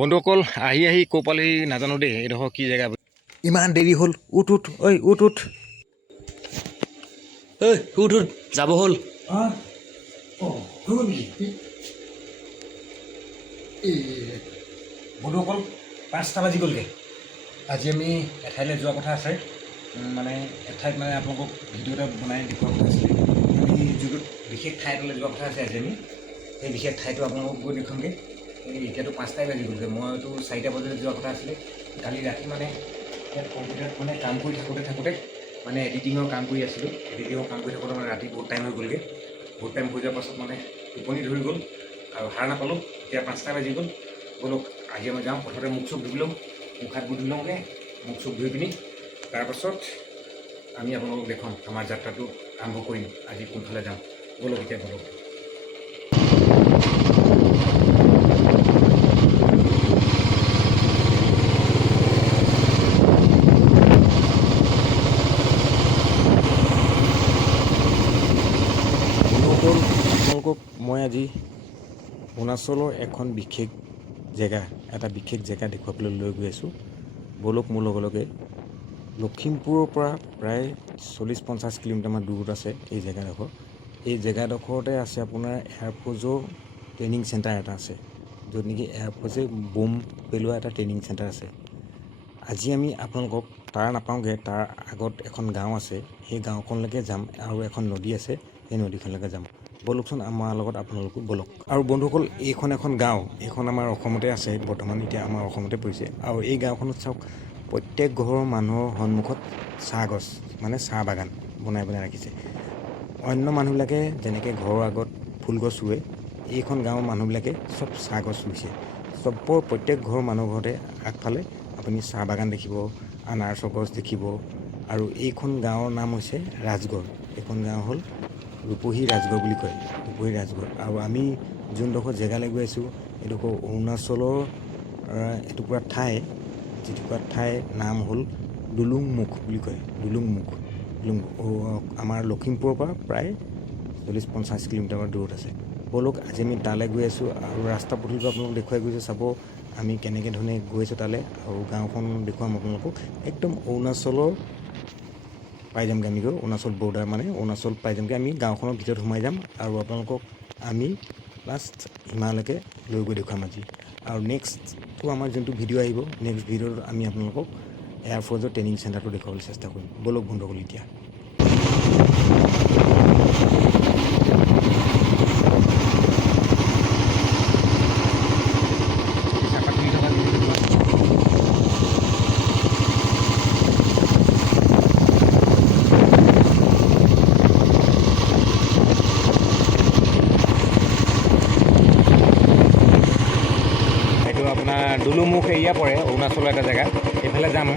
বন্ধুসকল আহি ক' পালেহি নাজানো দেই। এইডোখৰ কি জেগা, ইমান দেৰি হ'ল। উঠ উঠ ঐ উঠ উঠ ঐ উঠ উঠ যাব হ'ল। বন্ধুসকল 5টা বাজি গ'লগৈ। আজি আমি এঠাইলৈ যোৱা কথা আছে, মানে এঠাইত মানে আপোনালোকক ভিডিঅ' এটা বনাই দেখুওৱা কথা আছিলে। আমি যিটো বিশেষ ঠাই এটালৈ যোৱা কথা আছে আজি আমি, সেই বিশেষ ঠাইটো আপোনালোকক গৈ দেখুৱামগৈ। এতিয়াতো 5টাই বাজি গ'লগৈ, মইতো 4টা বজাত যোৱা কথা আছিলে। কালি ৰাতি মানে ইয়াত কম্পিউটাৰত মানে কাম কৰি থাকোঁতে মানে এডিটিঙৰ কাম কৰি আছিলোঁ। এডিটিঙৰ কাম কৰি থাকোঁতে মানে ৰাতি বহুত টাইম হৈ গ'লগৈ। বহুত টাইম হৈ যোৱাৰ পাছত মানে টোপনি ধৰি গ'ল আৰু সাৰ নাপালোঁ। এতিয়া 5টা বাজি গ'ল। ব'লক আজি আমি যাওঁ। প্ৰথমতে মুখ চুখ ধুই লওঁ, মুখ হাত ধুই লওঁগৈ। মুখ চুখ ধুই পিনি তাৰপাছত আমি আপোনালোকক দেখুৱাম। আমাৰ যাত্ৰাটো আৰম্ভ কৰিম। আজি কোনফালে যাওঁ ব'লক, এতিয়া ব'লক। আপোনালোকক মই আজি অৰুণাচলৰ এখন বিশেষ জেগা, এটা বিশেষ জেগা দেখুৱাবলৈ লৈ গৈ আছোঁ। ব'লক মোৰ লগে লগে। লখিমপুৰৰ পৰা প্ৰায় 40-50 কিলোমিটাৰমান দূৰত আছে এই জেগাডোখৰ। এই জেগাডোখৰতে আছে আপোনাৰ এয়াৰফ'ৰ্চৰ ট্ৰেইনিং চেণ্টাৰ এটা আছে, য'ত নেকি এয়াৰফ'ৰ্চে বোম পেলোৱা এটা ট্ৰেইনিং চেণ্টাৰ আছে। আজি আমি আপোনালোকক তাৰ নাপাওঁগৈ, তাৰ আগত এখন গাঁও আছে, সেই গাঁওখনলৈকে যাম আৰু এখন নদী আছে, সেই নদীখনলৈকে যাম। ব'লকচোন আমাৰ লগত, আপোনালোকো ব'লক। আৰু বন্ধুসকল এইখন এখন গাঁও, এইখন আমাৰ অসমতে আছে বৰ্তমান, এতিয়া আমাৰ অসমতে পৰিছে। আৰু এই গাঁওখনত চাওক, প্ৰত্যেক ঘৰৰ মানুহৰ সন্মুখত চাহ গছ, মানে চাহ বাগান বনাই ৰাখিছে। অন্য মানুহবিলাকে যেনেকৈ ঘৰৰ আগত ফুল গছ ৰুৱে, এইখন গাঁৱৰ মানুহবিলাকে চব চাহ গছ ৰুইছে। প্ৰত্যেক ঘৰৰ মানুহৰ ঘৰতে আগফালে আপুনি চাহ বাগান দেখিব, আনাৰসৰ গছ দেখিব। আৰু এইখন গাঁৱৰ নাম হৈছে ৰাজগড়। এইখন গাঁও হ'ল ৰূপহী ৰাজগড় বুলি কয়, ৰূপহী ৰাজগড়। আৰু আমি যোনডোখৰ জেগালৈ গৈ আছোঁ, এইডোখৰ অৰুণাচলৰ এটুকুৰা ঠাই, যিটুকুৰা ঠাইৰ নাম হ'ল দুলুংমুখ বুলি কয়। দুলুংমুখ আমাৰ লখিমপুৰৰ পৰা প্ৰায় 40-50 কিলোমিটাৰমান দূৰত আছে। ব'লক আজি আমি তালৈ গৈ আছোঁ আৰু ৰাস্তা পদূলিটো আপোনালোকক দেখুৱাই গৈছোঁ। চাব আমি কেনেকৈ ধৰণে গৈ আছোঁ তালৈ, আৰু গাঁওখন দেখুৱাম আপোনালোকক। একদম অৰুণাচলৰ পাই যামগৈ আমি, গৈ অৰুণাচল বৰ্ডাৰ, মানে অৰুণাচল পাই যামগৈ আমি। গাঁওখনৰ ভিতৰত সোমাই যাম আৰু আপোনালোকক আমি লাষ্ট সীমালৈকে লৈ গৈ দেখুৱাম আজি। আৰু নেক্সটটো আমাৰ যোনটো ভিডিঅ' আহিব, নেক্সট ভিডিঅ'ত আমি আপোনালোকক এয়াৰফ'ৰ্চৰ ট্ৰেইনিং চেণ্টাৰটো দেখুৱাবলৈ চেষ্টা কৰিম। ব'লক বন্ধুসকল এতিয়া। আপোনাৰ দুলুমুখ এৰিয়া পৰে, অৰুণাচলৰ এটা জেগা। এইফালে যাম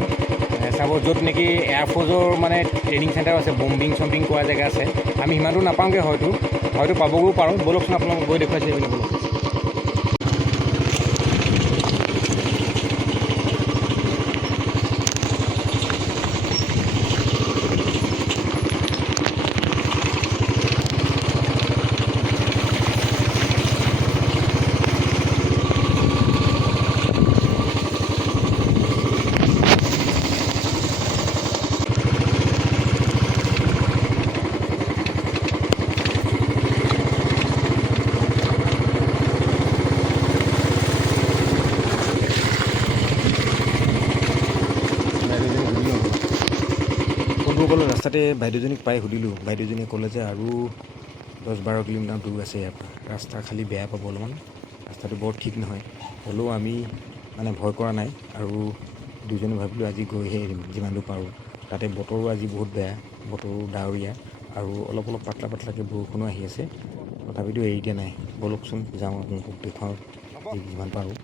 চাব, য'ত নেকি এয়াৰফ'ৰ্চৰ মানে ট্ৰেইনিং চেণ্টাৰ আছে, বম্বিং চম্বিং কৰা জেগা আছে। আমি সিমানটো নাপাওঁগৈ, হয়তো পাবগৈও পাৰোঁ। ব'লকচোন আপোনালোকক গৈ দেখুৱাইছে এইপিনে, ব'লক। বন্ধুসকল ৰাস্তাতে বাইদেউজনীক পাই সুধিলোঁ। বাইদেউজনীয়ে ক'লে যে আৰু 10-12 কিলোমিটাৰ দূৰ আছে ইয়াৰ পৰা। ৰাস্তা খালি বেয়া পাব অলপমান, ৰাস্তাটো বৰ ঠিক নহয়। হ'লেও আমি মানে ভয় কৰা নাই, আৰু দুজনে ভাবিলোঁ আজি গৈহে এৰিম যিমান দূৰ পাৰোঁ। তাতে বতৰো আজি বহুত বেয়া, বতৰো ডাৱৰীয়া, আৰু অলপ পাতলাকৈ বৰষুণো আহি আছে। তথাপিতো এৰি দিয়া নাই। ব'লকচোন যাওঁ, আপোনালোকক দেখুৱাওঁ যিমান পাৰোঁ।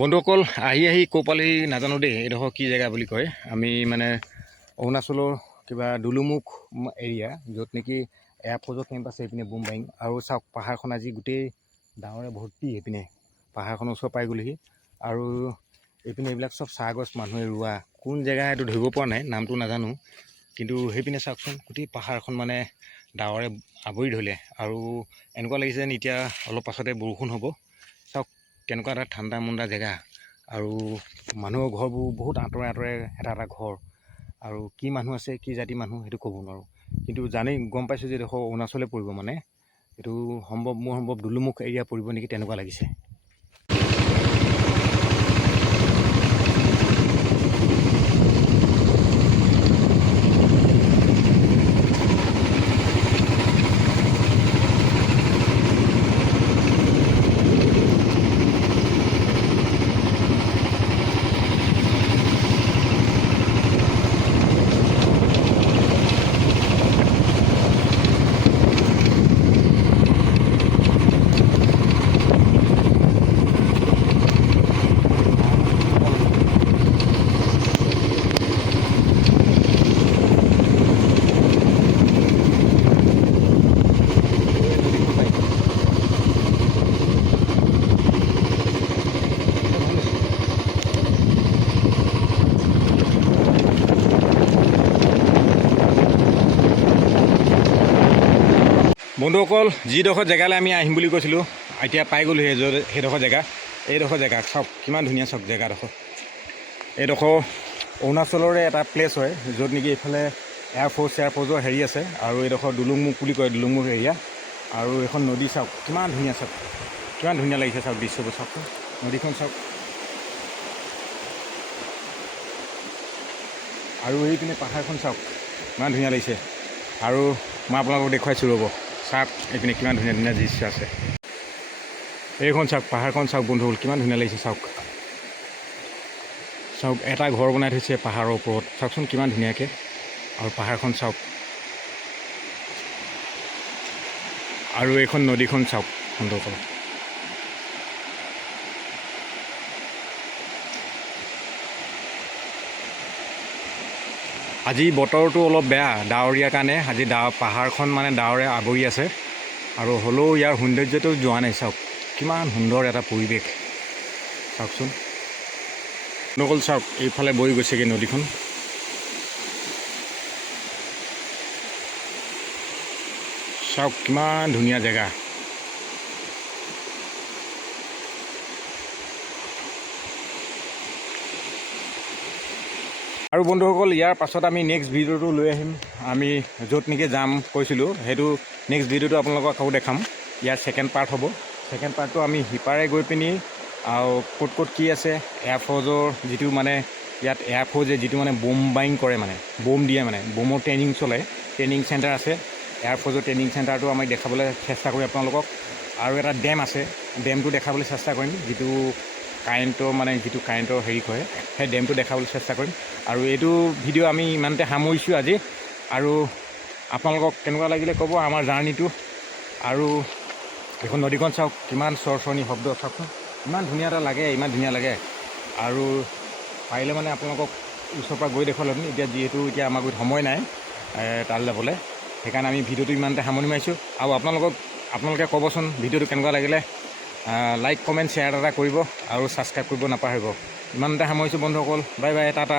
বন্ধুসকল আহি ক' পালেহি নাজানো দেই। এইডোখৰ কি জেগা বুলি কয়, আমি মানে অৰুণাচলৰ কিবা দুলুমুখ এৰিয়া, য'ত নেকি এয়াৰফ'ৰ্চৰ কেম্প আছে। এইপিনে বোম বাৰিং, আৰু চাওক পাহাৰখন আজি গোটেই ডাঙৰে ভৰ্তি। এইপিনে পাহাৰখনৰ ওচৰ পাই গ'লোহি। আৰু এইপিনে এইবিলাক চব চাহ গছ মানুহে ৰোৱা, কোন জেগা সেইটো ধৰিব পৰা নাই, নামটো নাজানো। কিন্তু সেইপিনে চাওকচোন, গোটেই পাহাৰখন মানে ডাৱৰে আৱৰি ধৰিলে। আৰু এনেকুৱা লাগিছে যেন এতিয়া অলপ পাছতে বৰষুণ হ'ব। চাওক কেনেকুৱা এটা ঠাণ্ডা মণ্ডা জেগা। আৰু মানুহৰ ঘৰবোৰ বহুত আঁতৰে আঁতৰে এটা এটা ঘৰ। আৰু কি মানুহ আছে, কি জাতি মানুহ সেইটো ক'ব নোৱাৰোঁ। কিন্তু জানেই গম পাইছোঁ যে এইডোখৰ অৰুণাচলে পৰিব, মানে এইটো মোৰ সম্ভৱ দুলুমুখ এৰিয়া পৰিব নেকি, তেনেকুৱা লাগিছে। বন্ধুসকল, যিডোখৰ জেগালৈ আমি আহিম বুলি কৈছিলোঁ, এতিয়া পাই গ'লোঁ সেইডোখৰ জেগা। এইডোখৰ জেগা চাওক কিমান ধুনীয়া, চাওক জেগাডোখৰ। এইডোখৰ অৰুণাচলৰে এটা প্লেচ হয়, য'ত নেকি এইফালে এয়াৰফ'ৰ্চৰ হেৰি আছে। আৰু এইডোখৰ দুলুংমুখ বুলি কয়, দুলুংমুখ এৰিয়া। আৰু এইখন নদী চাওক কিমান ধুনীয়া, চাওক কিমান ধুনীয়া লাগিছে, চাওক দৃশ্যবোৰ চাওকচোন, নদীখন চাওক। আৰু এইপিনে পাহাৰখন চাওক ইমান ধুনীয়া লাগিছে। আৰু মই আপোনালোকক দেখুৱাইছোঁ ৰ'ব, চাওক এইপিনে কিমান ধুনীয়া ধুনীয়া দৃশ্য আছে। এইখন চাওক, পাহাৰখন চাওক বন্ধুসকল, কিমান ধুনীয়া লাগিছে চাওক। চাওক এটা ঘৰ বনাই থৈছে পাহাৰৰ ওপৰত, চাওকচোন কিমান ধুনীয়াকৈ। আৰু পাহাৰখন চাওক, আৰু এইখন নদীখন চাওক বন্ধুসকল। আজি বতৰটো অলপ বেয়া, ডাৱৰীয়া কাৰণে আজি পাহাৰখন মানে ডাৱৰে আৱৰি আছে। আৰু হ'লেও ইয়াৰ সৌন্দৰ্যটো যোৱা নাই, চাওক কিমান সুন্দৰ এটা পৰিৱেশ চাওকচোন। বন্ধুসকল চাওক, এইফালে বৈ গৈছেগৈ নদীখন। চাওক কিমান ধুনীয়া জেগা। আৰু বন্ধুসকল, ইয়াৰ পাছত আমি নেক্সট ভিডিঅ'টো লৈ আহিম। আমি য'ত নেকি যাম কৈছিলোঁ, সেইটো নেক্সট ভিডিঅ'টো আপোনালোকক আকৌ দেখাম। ইয়াৰ ছেকেণ্ড পাৰ্ট হ'ব। ছেকেণ্ড পাৰ্টটো আমি সিপাৰে গৈ পিনি আৰু ক'ত ক'ত কি আছে, এয়াৰফ'ৰ্চৰ যিটো মানে ইয়াত এয়াৰফ'ৰ্চে যিটো মানে বোম বাইং কৰে, মানে বোম দিয়ে, মানে বোমৰ ট্ৰেইনিং চলে, ট্ৰেইনিং চেণ্টাৰ আছে। এয়াৰফ'ৰ্চৰ ট্ৰেইনিং চেণ্টাৰটো আমি দেখাবলৈ চেষ্টা কৰিম আপোনালোকক। আৰু এটা ডেম আছে, ডেমটো দেখাবলৈ চেষ্টা কৰিম, যিটো কাৰেণ্টৰ হেৰি কৰে, সেই ডেমটো দেখাবলৈ চেষ্টা কৰিম। আৰু এইটো ভিডিঅ' আমি ইমানতে সামৰিছোঁ আজি। আৰু আপোনালোকক কেনেকুৱা লাগিলে ক'ব আমাৰ জাৰ্ণিটো। আৰু এইখন নদীখন চাওক কিমান চৰচৰণি শব্দ, চাওকচোন ইমান ধুনীয়া এটা লাগে, ইমান ধুনীয়া লাগে। আৰু পাৰিলে মানে আপোনালোকক ওচৰৰ পৰা গৈ দেখুৱালোঁ। যিহেতু এতিয়া আমাৰ গৈ সময় নাই তালৈ যাবলৈ, সেইকাৰণে আমি ভিডিঅ'টো ইমানতে সামৰণি মাৰিছোঁ। আৰু আপোনালোকে ক'বচোন ভিডিঅ'টো কেনেকুৱা লাগিলে। লাইক কমেণ্ট শ্বেয়াৰ এটা কৰিব আৰু ছাবস্ক্ৰাইব কৰিব নাপাহৰিব। ইমানতে সামৰিছোঁ বন্ধুসকল, বাই বাই, টাটা।